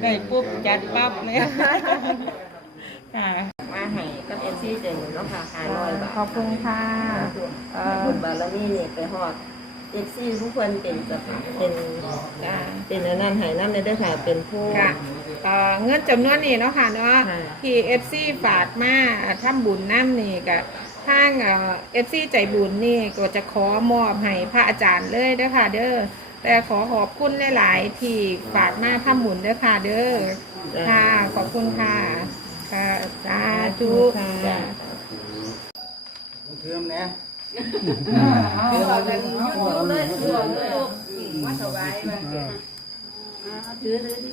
ได้ปุ๊บจัดปั๊บเลยค่ะมาให้กับเอซี่เจนเนาะค่ะห้าร้อยบาทขอบคุณค่ะเอ่อบุญบารมีนี่ไปฮอดเอซี่ทุกคนเป็นสถานเป็นจ้าเป็นอันนั้นให้น้ำในเด้อค่ะเป็นผู้ค่ะเอ่อเงินจำนวนนี้เนาะค่ะเนาะค่ะที่เอฟซีฝากมาทำบุญน้ำนี่กับทางเอฟซีใจบุญนี่ก็จะขอมอบให้พระอาจารย์เลยเด้อค่ะเด้อ แต่ขอขอบคุณหลายๆที่ฝากมาทำบุญเด้อค่ะเด้อค่ะขอบคุณค่ะค่ะสาธุจ้าเพิ่มนะ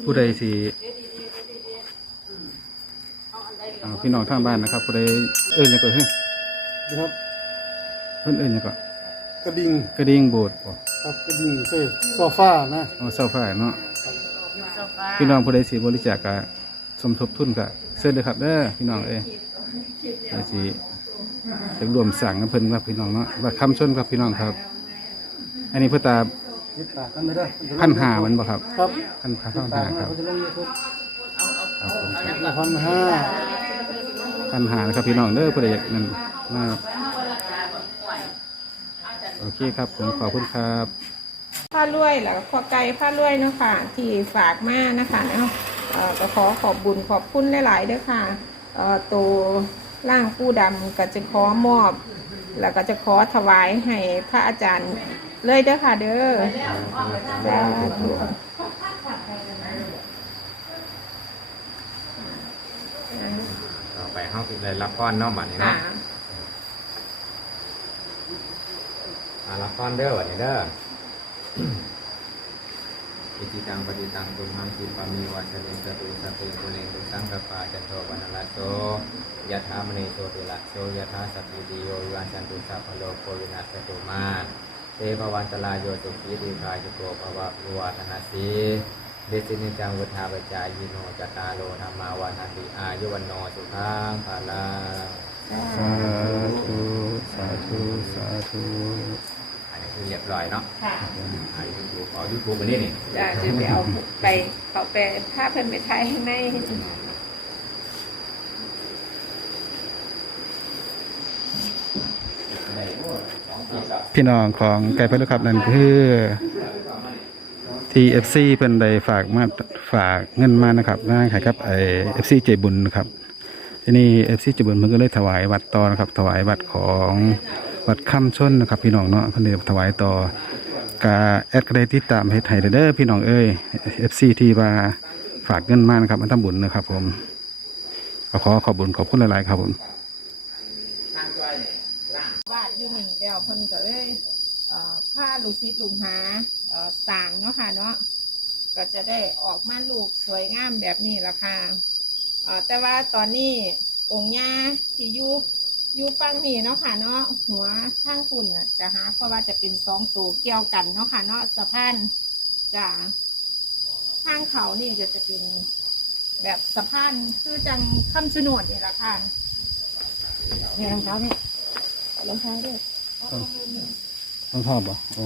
ผู้ใดสิอ่าพี่น้องทางบ้านนะครับผู้ใดเอิ้นหยังก็เฮ้ยนะครับ เพิ่นเอิ้นหยังก็กระดิ่งกระดิ่งโบสถ์บ่ ครับกระดิ่งเซ่โซฟานะเอาเสาฟ้าเนาะพี่น้องผู้ใดสิบริจาคก็สมทบทุนก็เชิญเลยครับเด้อพี่น้องเอ้ยเดี๋ยวสิจะรวมสั่งกับเพิ่นครับพี่น้องเนาะวัดคำชนครับพี่น้องครับ อันนี้เพื่อตายึดปากกันไม่ได้พันหามันบ่ครับครับพันพันปาหากมันครับเขาจะลงยูทูบครับผมครับพันห้า พันหานะครับพี่น้องเด้อผู้ใดอยากนั่นมา โอเคครับ ผมขอบคุณครับผ้ารวยแล้วก็ขอไก่ผ้ารวยเนาะค่ะ ที่ฝากมานะคะเนาะเอ่อก็ขอขอบบุญขอบคุณหลายๆเด้อค่ะเอ่อตัวร่างผู้ดำก็จะขอมอบ แล้วก็จะขอถวายให้พระอาจารย์เลยเด้อค่ะ เด้อสาธุต่อไปเขาเลยรับก้อนเนอกบัตรนี่ค่ะเนาะ อ่ารับก้อนเด้อบัตรนี่เด้ออิจิตังปฏิตังตุมหังคิปามีวัชเรนสตุสตเตปุเรนตุสังกปาจันโทปนลาโสยะธามณีโชติละโสยะธาสัพพิติโยวิวันจันตุสัพพะโลกโควินัสตุมาเตภวันตลายโยสุขีดีคาจุโกภวะวิวาทนาสีเดสินิจังวุธาปจายโนจตารโลธรรมาวาทันติอายุวันโนสุขังภาลังสาธุสาธุสาธุอันนี้คือ เรียบร้อยเนาะค่ะอ่ายูทูบเอายูทูบมานี่นี่จะจะไปเอาไปเขาไปภาพเพิ่นไปถ่ายให้ในพี่น้องของไก่พะโล้ครับนั่นคือที่ FC เพิ่นได้ฝากมาฝากเงินมานะครับนะให้กับไอ้ FC ใจบุญนะครับ ทีนี้ FC ใจบุญเพิ่นก็เลยถวายวัดต่อนะครับ ถวายวัดของ วัดค่ำชนนะครับพี่น้องเนาะเพิ่นได้ถวายต่อกาแอดก็ได้ติดตามเฮ็ดให้เด้อพี่น้องเอ้ย FC ที่ว่าฝากเงินมานะครับมาทำบุญนะครับ ผมก็ขอขอบบุญขอบคุณหลายๆครับผมวาดอยู่นี่แล้วเพิ่นก็เลยเอ่อผ้าลูกศิษย์ลูกหาเอ่อสางเนาะค่ะเนาะก็จะได้ออกมาลูกสวยงามแบบนี้ละค่ะแต่ว่าตอนนี้องค์ย่าที่ยู่ อยู่ฟังนี่เนาะค่ะเนาะหัวข้างคุณน่ะจะหาเพราะว่าจะเป็นสองตัวเกี่ยวกันเนาะค่ะเนาะสะพานจะข้างเขานี่จะจะเป็นแบบสะพานคือจังคำชะโนดนี่ละค่ะเนี่ยรองเท้าเนี่ยรองเท้าด้วยต้องชอบบ่โอ้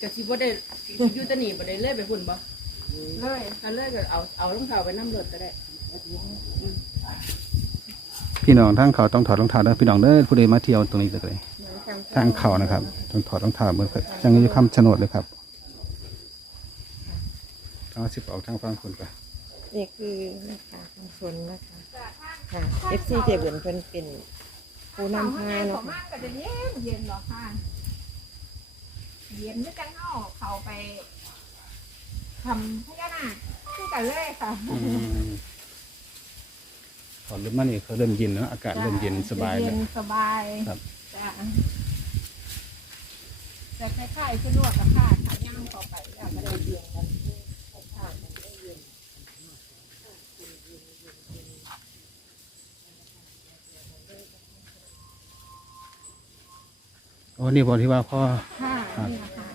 กะสิบ่ได้สิอยู่แตะนี่บ่ได้เลยไปพุ่นบ่เลยถ้าเลยก็เอาเอารองเท้าไปน้ำรถก็ได้ พี่น้องทางเขาต้องถอดรองเท้าเด้อพี่น้องเด้อผู้ใดมาเที่ยวตรงนี้เลยทางเขานะครับต้องถอดรองเท้าเหมือนกับยังอยู่คำชะโนดเลยครับต้องเอาสิบออกทางฟังคนก่อนนี่คือนะคะชุมชนนะคะค่ะเอฟซีเจบุญเพิ่นเป็นผู้นำพาเนาะเนาะมากก็จะเย็นเย็นหรอค่ะเย็นด้วยกันเข้าเขาไปทำพญานาคคือกันเลยค่ะ ถอดเริ่มมานี่เขาเริ่มเย็นแล้วอากาศเริ่มเย็นสบายเย็แล้ว นสบายครับ จ้ะจะคล้ายๆสะดวกกับค่ะขาย่างเข้าไปแล้วก็ได้เย็นกันค่ะได้เย็นโอ้นี่บอกที่ว่าพ่อค่ะนี่แหละค่ะ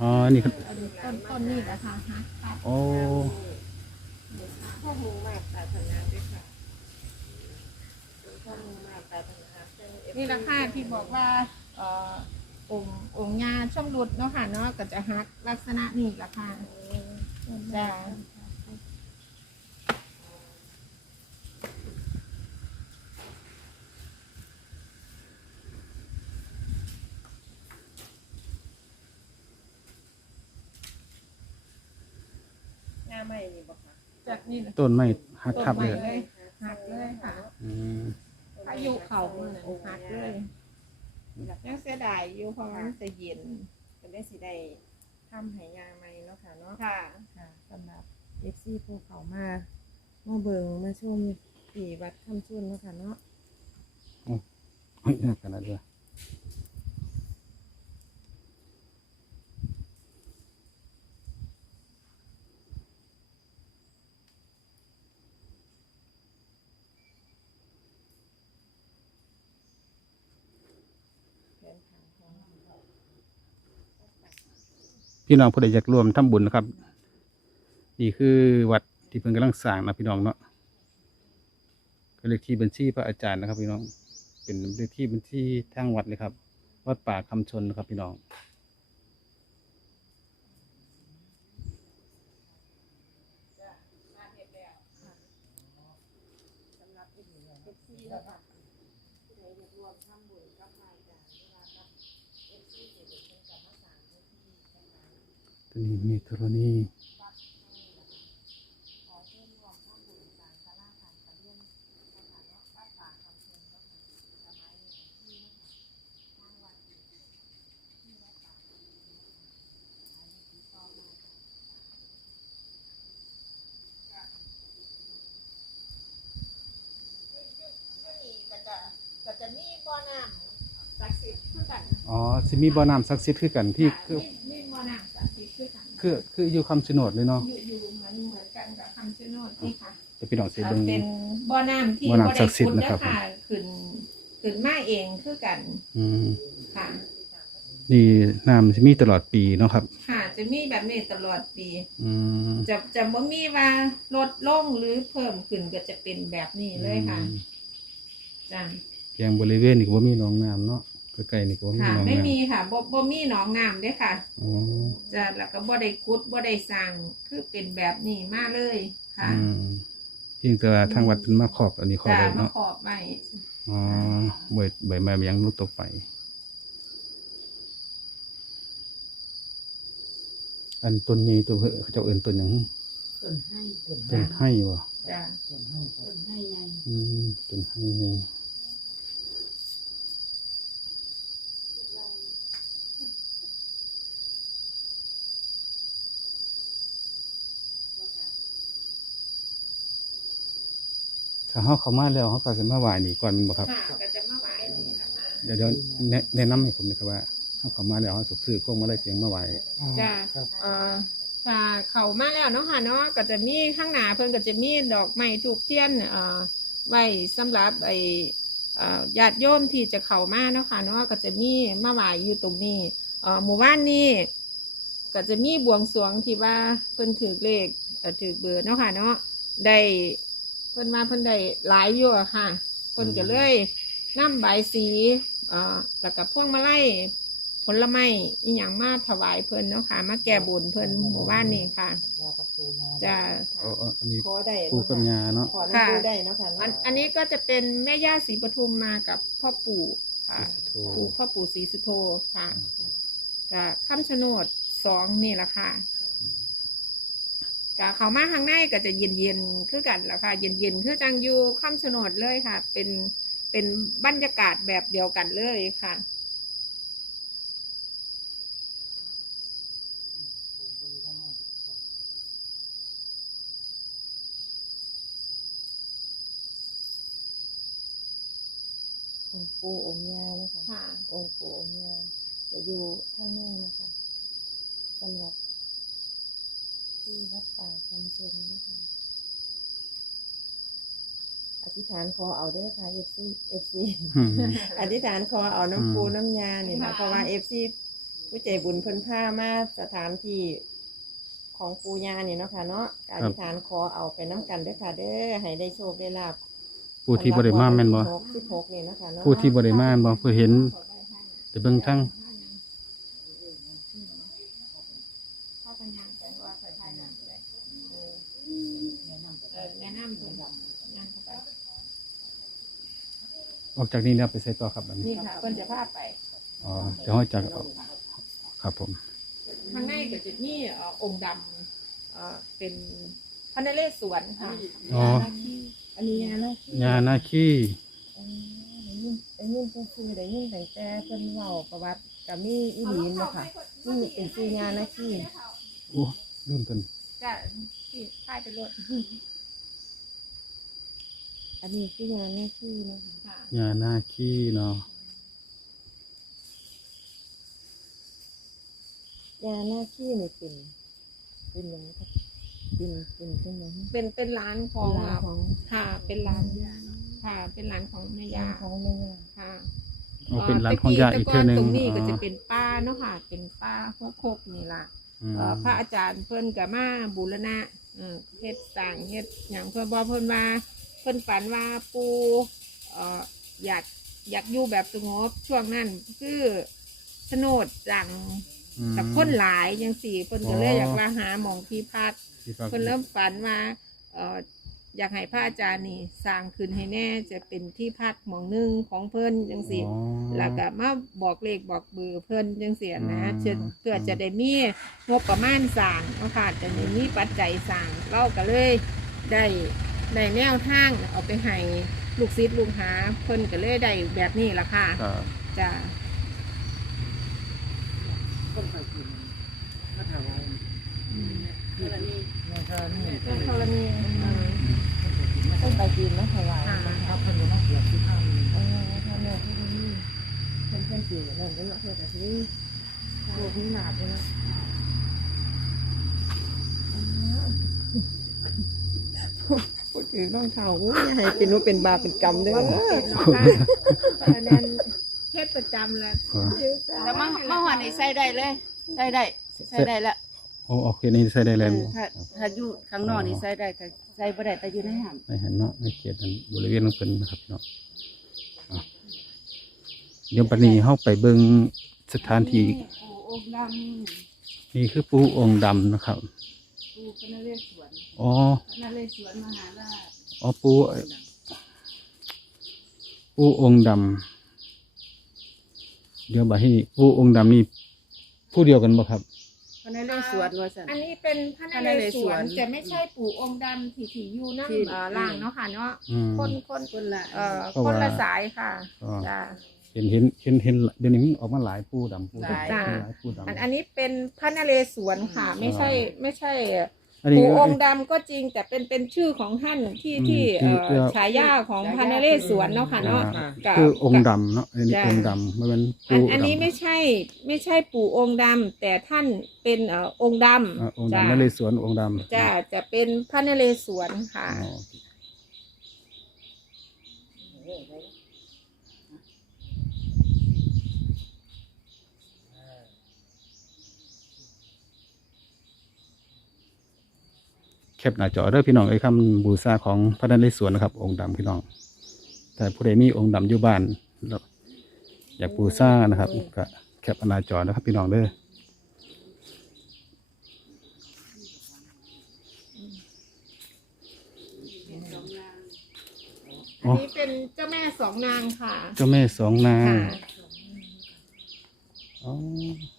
อ๋อนี่คืออันนี้ต้นต้นนี่แหละค่ะฮะค่ะโอ้พวกมึงมากปรารถนาด้วยค่ะพ วกมึงมากปรารถนาซึ่งนี่แหละค่ะที่บอกว่าเอ่อองค์องค์งาช่องรุดเนาะค่ะเนาะก็จะฮักลักษณะนี้แหละค่ะจ้าหน้าใหม่นี่บ่ค่ะจากนี่นะต้นไม้หักต้นทับใหม่เลยเลยหักเลยค่ะ อืม อายุเขามันน่ะหักเลยยังเสียดายอยู่เพราะมันจะเย็นก็ได้สิได้ทำให้ยาใหม่เนาะค่ะเนาะค่ะค่ะสำหรับ FC ภูเขามามาเบิงมาชมที่วัดคำชุนเนาะค่ะเนาะเฮ้ยน่าขนาดเลย เดินทางของ พี่น้องผู้ใดอยากร่วมทำบุญนะครับ นี่คือวัดที่เพิ่นกำลังสร้างนะพี่น้องเนาะก็เลขที่บัญชีพระอาจารย์นะครับ พี่น้อง เป็นเลขที่บัญชีทางวัดเลยครับ วัดป่าคำชนนะครับ พี่น้องรวค่ะรวมทำบุญกับพระอาจาเวลากับ FC เดี๋ยวเพิ่นก็มาสางพื้นที่จังหวัด ตัวนี้มีธรณีขอเชิญรวมทำบุญสร้างศาลาการประเรียนนะคะเนาะวัดป่าคำชุนเนาะค่ะสมัยนี้เป็นที่เนาะค่ะทางวัดอยู่ที่วัดป่าคำชุนเนาะค่ะอันนี้ติดต่อมาค่ะนี่ก็จะก็จะมีบ่อน้ำศักดิ์สิทธิ์คือกันอ๋อสิมีบ่อน้ำศักดิ์สิทธิ์คือกันที่ คือกันคือคืออยู่คำชะโนดเลยเนาะอยู่อยู่เหมือนเหมือนกันกับคำชะโนดนี่ค่ะแต่พี่น้องเสียเอ่เบิ่องเป็นบ่อน้ำที่บ่อน้ำศักดิ์สิทธิ์บ่นะครับได้ขุดเด้อขึ้นขึ้นมาเองคือกันอืมค่ะ นี่น้ำสิมีตลอดปีเนาะครับ ค่ะ จะมีแบบนี้ตลอดปี อืมจะจะบ่มีว่าลดลงหรือเพิ่มขึ้นก็จะเป็นแบบนี้เลยค่ะอืมจ้ะเพียงบริเวณนี่ก็บ่มีหนองน้ำเนาะ ใกล้ๆนี่ก็บ่มีค่ะ หนองไม่น้ำมีค่ะบ่บ่มีหนองน้ำเด้อค่ะอ๋อจะแล้วก็บ่ได้ขุดบ่ได้สร้างคือเป็นแบบนี้มาเลยค่ะอืมเพียงแต่ว่าทางวัดเป็นมาขอบอันนี้ขอบจะไว้มาเนาะขอบไว้อ๋อใบใบไม้มันยังลุกตกไป อันต้นนี้ตัวเขาเจ้าเอิ้นต้นหยังต้นให้ต้นต้นให้บ่จ้ะต้นให้ไงอืมต้นให้นี่าเฮาเข้ามาแล้วเฮาก็สิมาไหว้นี่ก่อนแม่นบ่ครับ ค่ะก็จะมาไว้นี่นะคะเดี๋ยวเดี๋ยวแนะแนะนำให้ผมหนะครับว่าเฮาเข้ามาแล้วเฮาสุกซื้อพวกมาลัยเสียงมาไหว้จ้ะครับ เอ่อถ้าเข้ามาแล้วเนาะค่ะเนาะก็จะมีข้างหน้าเพิ่นก็จะมีดอกไม้ทูบเทียนเอ่อไว้สำหรับไอ้เอ่อญาติโยมที่จะเข้ามาเนาะค่ะเนาะก็จะมีมาไหว้อยู่ตรงนี้เอ่อหมู่บ้านนี้ก็จะมีบวงสรวงที่ว่าเพิ่นถือเลขเอ่อถือเบอร์เนาะค่ะเนาะได้ เพิ่นมาเพิ่นได้หลายอยู่อะค่ะเพิ่นก็เลยนำใบายสีเอ่อแล้วก็พวงมาลัยผลไม้อีหยังมาถวายเพิ่นเนาะค่ะ มาแก้บุญเพิ่นหมู่บ้านนี้ค่ะจะเอ๋ออันนี้ขอได้ปูกับยาเนาะขอน้ำปูได้เนาะค่ะอันเนาะอันนี้ก็จะเป็นแม่ย่าศรีปทุมมากับพ่อปู่ค่ะศรีสุโธปู่พ่อปู่ศรีสุโธค่ะกับข้ามโฉนดสองนี่แหละค่ะ กับเขามาข้างในก็จะเย็นเย็นๆคือกันแหละค่ะ เย็นเย็นๆคือจังอยู่ข้ามโฉนดเลยค่ะ เป็นเป็นบรรยากาศแบบเดียวกันเลยค่ะองค์ปูองค์ยาเนาะคะค่ะองค์ปู่องค์ยาจะอยู่ข้างหน้านะคะสำหรับ ที่วัดป่าคำเชิญนะคะอธิษฐานขอเอาเด้อค่ะเอฟซีเอฟซีอืมอธิษฐานขอเอาน้ำปูอืมน้ำยาเนี่ยนะค่ะเพราะว่าเอฟซีผู้ใจบุญเพิ่นพามาสถานที่ของปูยาเนี่ยเนาะค่ะเนาะก็อธิษฐานขอเอาไปน้ำกันเด้อค่ะ เด้อให้ได้โชคได้ลาบผู้ที่บ่ได้มาแม่นบ่สิบหกนี่เนาะคะเนาะผู้ที่บ่ได้มาแม่นบ่เพื่อเห็นแต่เบิ่งทั้ง ออกจากนี้แล้วไปใส่ต่อครับอันนี้ค่ะคนจะพาไป อ๋อจะห้อยจากครับผม ข้างในก็จะมีเอองค์ดำเป็นพระนเรศวรค่ะอ๋อ อันนี้นะ ยานาคีไอ้ยินไอ้ยินผู้ซื้อไอ้ยินต่งแต่เพิ่นเว่าประวัติกับมีอีหลีนะคะนี่เป็นซื้อาหนาที่ โอ้ลืมกันจ้ะที่ค่ายไปรถอันนี้คือยานาคีนะคะยานาคีเนาะยาหน้าขี้นี่เป็น เป็นหยังครับเป็นเป็นเป็นหยังเป็นเป็นร้านของร้านของค่ะ เป็นร้านค่ะ เป็นร้านของแม่ยาของแม่ย่าค่ะอ๋อเป็นร้านของยาอีกเท่านึงตรงนี้ก็อ๋อจะเป็นป้าเนาะค่ะ เป็นป้าหัวโคกนี่ล่ะ อืมเอ่อพระอาจารย์เพิ่นกับมาบูรณะเอ่อเฮ็ดสร้างเฮ็ดอย่างเพิ่นบอกเพิ่นว่าเพิ่นฝันว่าปูเอ่ออยากอยากอยู่แบบสงบช่วงนั้นคือโฉนดจังอืม กับคนหลายยังสี่เพิ่นก็เลยอ๋ออ อยากมาหาหมองที่พัก ที่ฟังเพิ่นเริ่มฝันว่าเอ่อ อยากให้พระอาจารย์นี่สร้างขึ้นให้แน่จะเป็นที่พักหมองหนึงของเพิ่นจังสี่อ๋อ แล้วก็มาบอกเลขบอกเบอร์เพิ่นจังเสียนะอืม เช่นเพื่อจะได้มีงบประมาณสร้างเนาะค่ะจะได้มีปัจจัยสร้างเราก็เลยได้ได้แนวทางเอาไปให้ลูกศิษย์ลูกหาเพิ่นก็เลยได้แบบนี้ละค่ะครับจ้ะคนไปกินก็ถวายธรณีแม่ธรณีเจ้าธรณี เออต้นไปกินมาถวายค่ะครับเพิ่นอยู่มาเกือบที่ข้ามเออพ่อแม่ที่นี่เพิ่นเพิ่นสินั่นเพิ่นเนาะเพิ่นก็สิโอ้พี่หนาดเลยเนาะพูดถึงต้องเท่าอุ้ยให้เป็นว่าเป็นบาปเป็นกรรมเด้ออันนั้นเฮ็ดประจำแหละอ๋อแล้วมามาหวานนี่ใส่ได้เลย ใส่ได้ ใส่ได้ละ โอ้โอเคนี่ใส่ได้แล้วเออถ้าถ้าอยู่ข้างนอกนี่ใส่ได้แต่ใส่บ่ได้แต่อยู่ในห้างในเห็นเนาะในเขตนั้นบริเวณนั้นเป็นนะครับเนาะอะเดี๋ยวปนี้เข้าไปเบิ่งสถานที่ปู่องค์ดนี่คือปูองค์ดำนะครับำปู่พระนเรศวรอ๋อ พระนเรศวรมหาราชอ๋อปูปูองค์ดำเดี๋ยวบ่าให้ปูองค์ดำนี่ผู้เดียวกันบ่ครับ พระนเรศวรว่าซั่นอันนี้เป็นพระนเรศวรจะไม่ใช่ปู่องค์ดำที่ที่อยู่นั่งที่ เอ่อล่างเนาะค่ะเนาะอืม คนคนคนละเอ่อเพราะคนว่า ละสายค่ะอ๋อจ้ะ เห็นเห็นเห็นเห็นเดี๋ยวนี้มันออกมาหลายปูดำปูดำจ้ะหลายปูดำ อันอันนี้เป็นพระนเรศวรค่ะ ไม่ใช่ไม่ใช่อันนี้ ปู่ก็องค์ดำก็จริงแต่เป็นเป็นชื่อของท่านที่อืมที่ที่เอ่อที่ ฉายาของพระนเรศวรเนาะค่ะเนาะอ่า กับ คือองค์ดำเนาะอันนี้จ้ะ องค์ดำมันเป็นอัปูนอันนี้ดำไม่ใช่ไม่ใช่ปู่องค์ดำแต่ท่านเป็นเอ่อองค์ดอ่าองค์ำจ้ะดำนั่นเลยสวนองค์ดำจ้ะจะเป็นพระนเรศวรค่ะ อ๋อ แคปหน้าจอเด้อพี่น้องไอ้ยคำบูชาของพระนเรศวรนะครับ องค์ดำพี่น้อง แต่ผู้ใดมีองค์ดำอยู่บ้านแล้วอยากบูชานะครับก็แคปหน้าจอนะครับ พี่น้องเด้ออันนี้เป็นเจ้าแม่สองนางค่ะเจ้าแม่สองนางค่ะอ๋อ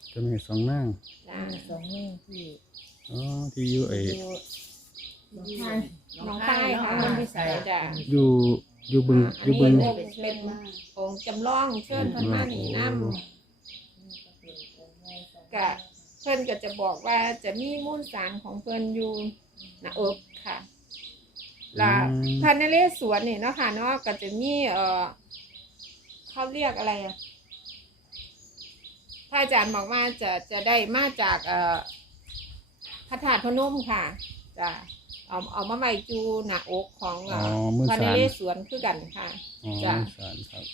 เจ้าแม่สองนาง จ้ะสองแม่ที่อ๋อที่อยู่ไออยู่ น้องชายน้องใต้ค่ะน้องพิสัยจ้ะอยู่อยู่บึงอยู่บึงนี่เป็นองค์จำลองเชิญเพิ่นมาหนีน้ำกะเพิ่นก็จะบอกว่าจะมีมูลสารของเพิ่นอยู่หน้าอกค่ะแลาอืมพันนเรศวรนี่เนาะค่ะเนาะก็จะมีเอ่อเขาเรียกอะไรอะพระอาจารย์บอกว่าจะจะได้มาจากเอ่อพระธาตุพนมค่ะจ้ะ เอาเอามาไว้จูหน้าอกของเอ่ออ๋อมือพระนสาร เรศวรคือกันค่ะ อ๋อจ้ะ สารครับ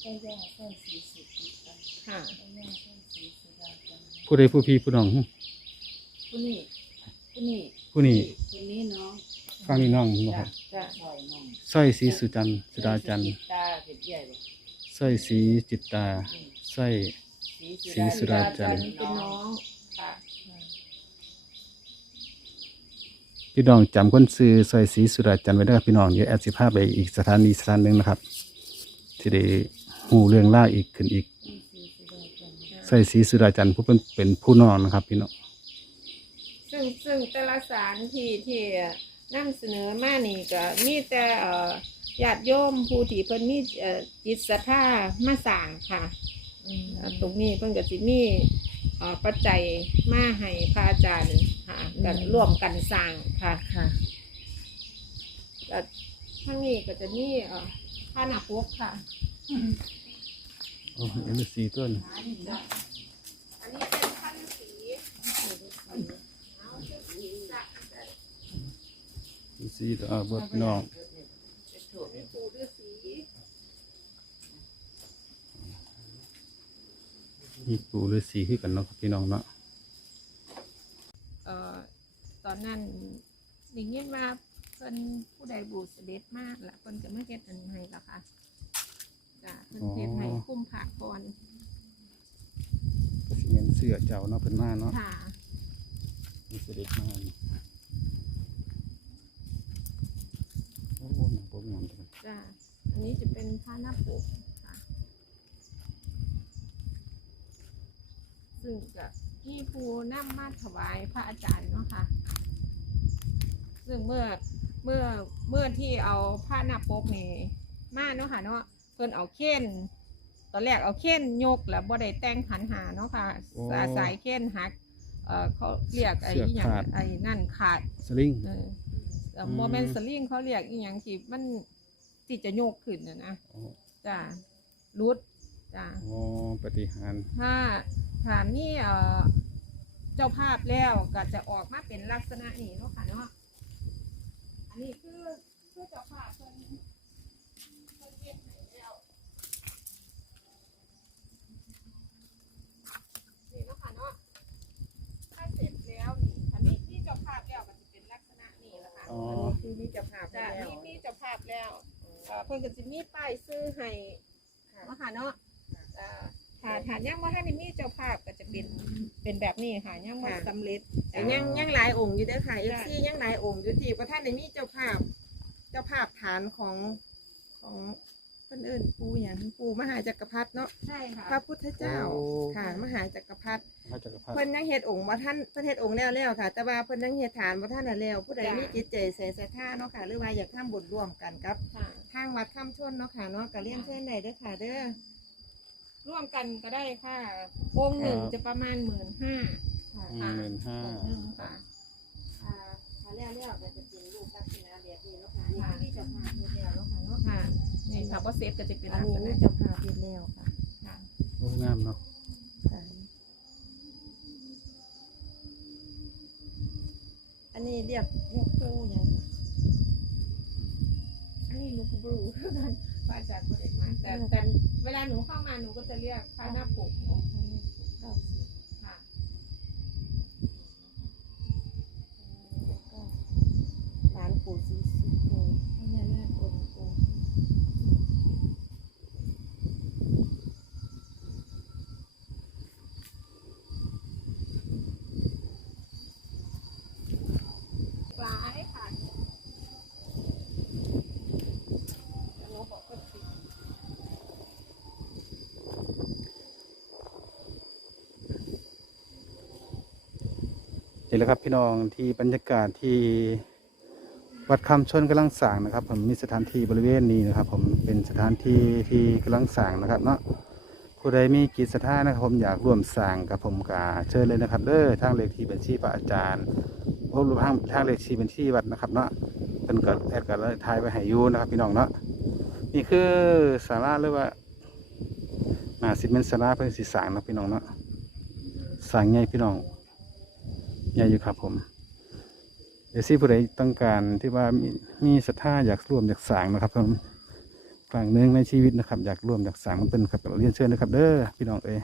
เจ้าย่าเส้นสีสุดที่กันค่ะเจ้าย่าเส้นสีสุดากันผู้ใดผู้พี่ผู้น้องผู้นี้ผู้นี้ผู้นี้ผู้นี้น้องฟังนี่น้องบ่ครับจ้ะซอยน้องสร้อยสีสุจันทร์สุดาจันทร์ตาเป็นใหญ่บ่สร้อยสีจิตตาสร้อย สีศรีสุดาจันทร์ เป็นน้องค่ะ พี่น้องจำคนซื้อซอยศรีสุดาจันทร์ไว้ได้อครับพี่น้องเดี๋ยวแอดสิพาไปอีกสถานีสถานหนึ่งนะครับที่ได้หูเรื่องล่าวอีกขึ้นอีกซอยศรีสุดาจันทร์ผู้เป็นเป็นผู้นองนะครับพี่น้อง ซึ่งซึ่งแต่ละสารที่ที่นำเสนอมานี่ก็มีแต่เอ่อญาติโยมผู้ที่เพิ่นมีเอ่อจิตศรัทธามาสร้างค่ะเอ่อตรงนี้เพิ่นก็สิมีเอ่อ ปัจจัยมาให้พระอาจารย์ค่ะกันร่วมกันสร้างค่ะค่ะก็ทั้งนี้ก็จะมีเอ่อผ้าหนาปกค่ะโอ้เอ็นซีต้นอันนี้เป็นผ้าฤาษีซีตัวอ่าบดพี่น้อง ปู่ฤาษี มีปูฤาษีขึ้นกันเนาะครับพี่น้องเนาะเอ่อตอนนั้นได้ยินมาเพิ่นผู้ใดบูเสด็จมากละเพิ่นจะไม่เฮ็ดอันให้ละค่ะจ้ะเพิ่นเฮ็ดให้คุ้มผักก่อนก็สิเมนเสื้อเจ้าเนาะเพิ่นมาเนาะค่ะมีเสด็จมานี่โอ้หนังโป๊งามจังจ้ะอันนี้จะเป็นผ้าหน้าปกค่ะ ซึ่งจะมีผู้นำมาถวายพระอาจารย์เนาะค่ะ ซึ่งเมื่อเมื่อเมื่อที่เอาผ้าหน้าปกนี่มาเนาะค่ะเนาะเพิ่นเอาเข่นตอนแรกเอาเข่นยกแล้วบ่ได้แต่งขันหาเนาะค่ะสายสายเข่นหักเอ่อเขาเรียกไอ้อหย่างไอ้นั่นขาด สลิง เออแต่อืม โมเมนต์สลิงเขาเรียกอีหยังที่มันที่จะโยกขึ้นนะนะอ๋อจ้ารุดจ้าอ๋อปฏิหารถ้า ถามนี่เอ่อเจ้าภาพแล้วก็จะออกมาเป็นลักษณะนี้เนาะค่ะเนาะอันนี้คือคือเจ้าภาพเพิ่นเพิ่นเฮ็ดให้แล้วนี่เนาะค่ะเนาะถ้าเสร็จแล้วนี่อันนี้ที่เจ้าภาพแล้วก็จะเป็นลักษณะนี้แหละค่ะอ๋อคือมีเจะภาพจ้ะแล้วมีมีเจ้าภาพแล้ว เอ่อเพิ่นก็จะมีป้ายซื้อให้เนาะค่ะเนาะเอ่อ ถ้าถ้ายังบ่ทันได้มีเจ้าภาพก็จะเป็นเป็นแบบนี้ค่ะยังบ่สำเร็จแต่ยังยังหลายองค์อยู่เด้อค่ะเอฟจ้ะ ซียังหลายองค์อยู่ที่พระท่านได้มีเจ้าภาพ เจ้าภาพฐานของของเพิ่นเอิ้นปูอย่างปูมหาจักรพรรดิเนาะใช่ค่ะ พระพุทธเจ้าโอ้ ค่ะมหาจักรพรรดิ พระจักรพรรดิ เพิ่นยังเฮ็ดองค์บ่ท่านเพิ่นเฮ็ดองค์แล้วแล้วค่ะ แต่ว่าเพิ่นยังเฮ็ดฐานบ่ท่านน่ะแล้ว ผู้ใดจ้ะ มีจิตใจใส่ศรัทธาเนาะค่ะ หรือว่าอยากทำบุญร่วมกันกับ ค่ะ ทางวัดคำชนเนาะค่ะเนาะก็เรียนเชิญได้เด้อค่ะ เด้อ ร่วมกันก็ได้ค่ะองค์หนึ่งจะประมาณหมื่นห้าค่ะอืมหมื่นห้าองค์หนึ่งค่ะอ่าถ้าแล้วแล้วก็จะเป็นรูปลักษณะแบบนี้เนาะค่ะนี่คือที่เจ้าภาพเฮ็ดแล้วเนาะค่ะเนาะค่ะนี่ถ้าบ่เซฟก็จะเป็นอันลักนี้ษณะมีเจ้าภาพเฮ็ดแล้วค่ะค่ะโอ้งามเนาะค่ะอันนี้เรียกเรียกปูหยังอันนี้ลูกบลูกัน พระอาจารย์บ่ได้มาแต่แต่เวลาหนูเข้ามาหนูก็จะเรียกพระหน้าปกของท่านเก้าสิบค่ะร้านปู่ศรีสุโธพญานาคองค์ปู่ หลายค่ะแต่หนูบอกก็สิ นี่แหละครับพี่น้องที่บรรยากาศที่วัดคำชนกำลังสร้างนะครับผมมีสถานที่บริเวณนี้นะครับ ผมเป็นสถานที่ที่กำลังสร้างนะครับเนาะผู้ใดมีกิจสถานนะครับผมอยากร่วมสร้างกับผมกาเชิญเลยนะครับเด้อทางเลขที่บัญชีพระอาจารย์พบรวมทางทางเลขที่บัญชีวัดนะครับเนาะเป็นก็แอดกันเลยทายไปให้ยูนะครับ พี่น้องเนาะนี่คือศาลาหรือว่านาสิเป็นศาลาเพื่อสีสางนะพี่น้องเนาะสางใหญ่พี่น้อง ใหญ่อยู่ครับผมเดี๋ยวซี่ผู้ใดต้องการที่ว่ามีมีศรัทธาอยากร่วมอยากสางนะครับผมครั้งหนึ่งในชีวิตนะครับ อยากร่วมอยากสางมันเป็นครับเรียนเชิญนะครับ เด้อพี่น้องเอ้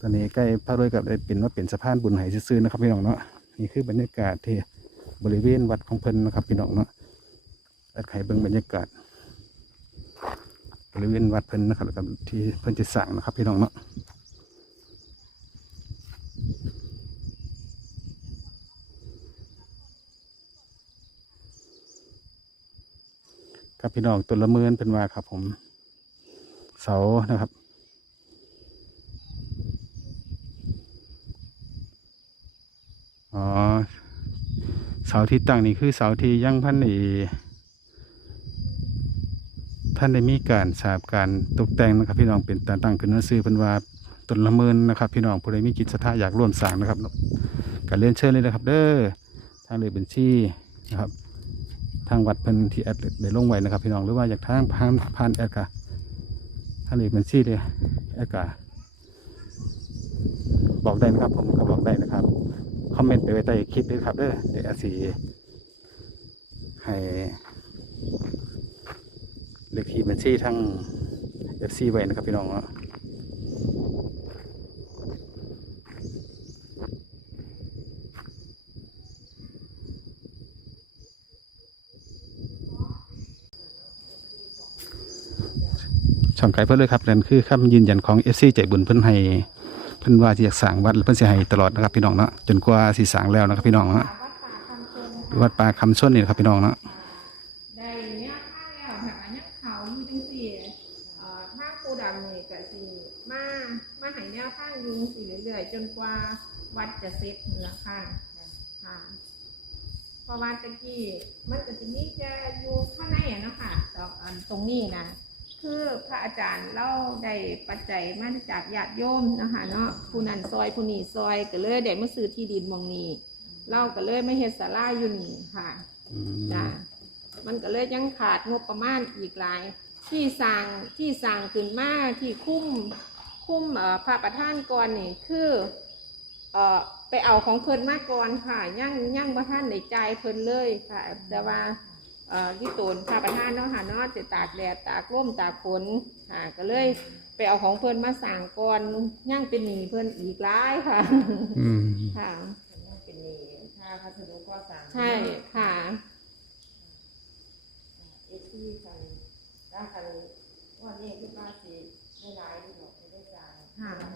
ตอนนี้ใกล้พระรวยกับได้เป็นว่าเป็นสะพานบุญไหซื่อๆนะครับ พี่น้องเนาะนี่คือบรรยากาศที่บริเวณวัดของเพิ่นนะครับ พี่น้องเนาะแล้วใครเบิ่งบรรยากาศบริเวณวัดเพิ่นนะครับที่เพิ่นจะสร้างนะครับ พี่น้องเนาะ ครับพี่น้องตัวละหมื่นเป็นว่าครับ ผม เสานะครับ อ๋อเสาที่ตั้งนี่คือเสาที่ยังพันอีท่านได้มีการสาบการตกแต่งนะครับ พี่น้องเป็นตาตั้งขึ้นหนังสือเป็นว่าตนละหมื่นนะครับ พี่น้องผู้ใดมีกิจศรัทธาอยากร่วมสร้างนะครับก็เรียนเชิญเลยนะครับ เด้อทางเลยบัญชีนะครับ ทางวัดเพิ่นที่แอดได้ลงไว้นะครับพี่น้องหรือว่าอยากทางผ่านผ่านแอดกะทางเลยบัญชีเลยแอดกะบอกได้นะครับ ผมก็บอกได้นะครับคอมเมนต์ไปไว้ใต้คลิปด้วยครับเด้อเดี๋ยวอาสีให้เลขที่บัญชีทั้ง FC ไว้นะครับพี่น้องเนาะ องไก่เพื่อเลยครับนั่นคือคำยืนยันของ FC ใจบุญเพื่อนให้เพิ่นว่าที่อยากสร้างวัดเพิ่นสิให้ตลอดนะครับพี่น้องเนาะจนกว่าสิสร้างแล้วนะครับพี่น้องเนาะวัดป่าคำชนค่ะวัดป่าชนนี่นะครับพี่น้องเนาะได้เนี่ยข้างแล้วค่ะอันยังเขาอยู่จังสี่เอ่อทางปูดำนี่ก็สิมามาใหายแนวทางอยุงสี่เรื่อยๆจนกว่าวัดจะเสร็จและค่ะค่ะเพราะว่าตะกี้มันก็จะมีแค่อยู่ข้างในอะเนาะค่ะต่อตรงนี้นะ คือพระอาจารย์เล่าได้ปัจจัยมาจากญาติโยมนะคะเนาะผู้นั้นซอยผู้นี้ซอยก็เลยได้มาซื้อที่ดินหมองนี้เล่าก็เลยไม่เฮ็ดศาลาอยู่นี่ค่ะอืมจ้ะมันก็เลยยังขาดงบประมาณอีกหลาย ที่สร้างที่สร้างขึ้นมาที่คุ้มคุ้มเอ่อพระประธานก่อนนี่คือเอ่อไปเอาของเพิ่นมาก่อนค่ะย่างย่างพระท่านในใจายเพิ่นเลยค่ะ แต่ว่า เอ่อที่ตูนพระประธานเนาะค่ะเนาะจะตากแดดตากลมตากฝนค่ะก็เลยไปเอาของเพิ่นมาสั่งก่อนย่างเป็นหนี้เพิ่นอีกหลายค่ะ อืม ค่ะ เป็นนี่ค่าพัสดุก็สั่งใช่ค่ะ เอซี่กันด้านกันว่านี่คือว่าสิได้หลายดีหรอกไม่ได้จ่ายค่ะเกิ